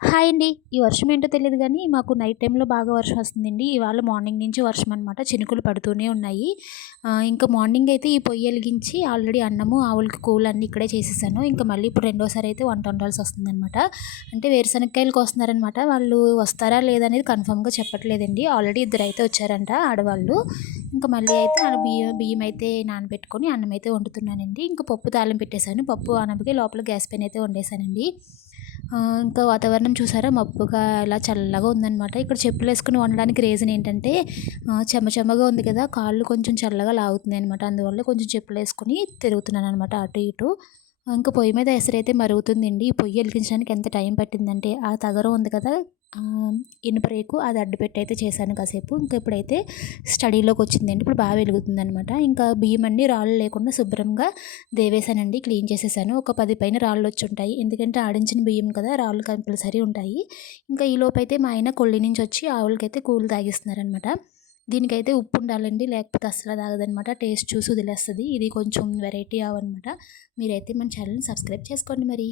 Hi అండి. ఈ వర్షం ఏంటో తెలియదు కానీ మాకు నైట్ టైంలో బాగా వర్షం వస్తుందండి. ఇవాళ మార్నింగ్ నుంచి వర్షం అనమాట చినుకులు పడుతూనే ఉన్నాయి. ఇంకా మార్నింగ్ అయితే ఈ పొయ్యి వెలిగించి ఆల్రెడీ అన్నము ఆవులకి కూలు అన్నీ ఇక్కడే చేసేసాను. ఇంకా మళ్ళీ ఇప్పుడు రెండోసారి అయితే వంట వండాల్సి వస్తుందన్నమాట. అంటే వేరుశనక్కాయలకు వస్తున్నారనమాట వాళ్ళు వస్తారా లేదనేది కన్ఫామ్గా చెప్పట్లేదండి. ఆల్రెడీ ఇద్దరు అయితే వచ్చారంట ఆడవాళ్ళు. ఇంకా మళ్ళీ అయితే బియ్యం బియ్యం అయితే నానబెట్టుకొని అన్నం అయితే వండుతున్నానండి. ఇంకా పప్పు తాళం పెట్టేశాను. పప్పు అనబకి లోపల గ్యాస్ పైన అయితే వండేసానండి ఇంకా వాతావరణం చూసారా? మబ్బుగా ఇలా చల్లగా ఉందన్నమాట. ఇక్కడ చెప్పులు వేసుకుని ఉండడానికి రీజన్ ఏంటంటే చెమ్మ చెమ్మగా ఉంది కదా కాళ్ళు కొంచెం చల్లగా లాగుతుంది అనమాట అందువల్ల కొంచెం చెప్పులు వేసుకుని తిరుగుతున్నాను అనమాట అటు ఇటు. ఇంకా పొయ్యి మీద ఎసరైతే మరుగుతుందండి. ఈ పొయ్యి వెలిగించడానికి ఎంత టైం పట్టిందంటే ఆ తగరం ఉంది కదా ఇనుప రేకు అది అడ్డుపెట్టి అయితే చేశాను కాసేపు. ఇంకా ఇప్పుడైతే స్టడీలోకి వచ్చిందండి. ఇప్పుడు బాగా వెలుగుతుంది అనమాట ఇంకా బియ్యం అన్ని రాళ్ళు లేకుండా శుభ్రంగా దేవేశానండి క్లీన్ చేసేసాను. ఒక పది పైన రాళ్ళు వచ్చి ఉంటాయి. ఎందుకంటే ఆడించిన బియ్యం కదా రాళ్ళు కంపల్సరీ ఉంటాయి. ఇంకా ఈ లోపైతే మా ఆయన కొల్లి నుంచి వచ్చి ఆవులకైతే కూలు తాగిస్తున్నారనమాట దీనికైతే ఉప్పు ఉండాలండి లేకపోతే అసలు తాగదనమాట టేస్ట్ చూసి వదిలేస్తుంది. ఇది కొంచెం వెరైటీ అవన్నమాట మీరైతే మన ఛానల్ని సబ్స్క్రైబ్ చేసుకోండి మరి.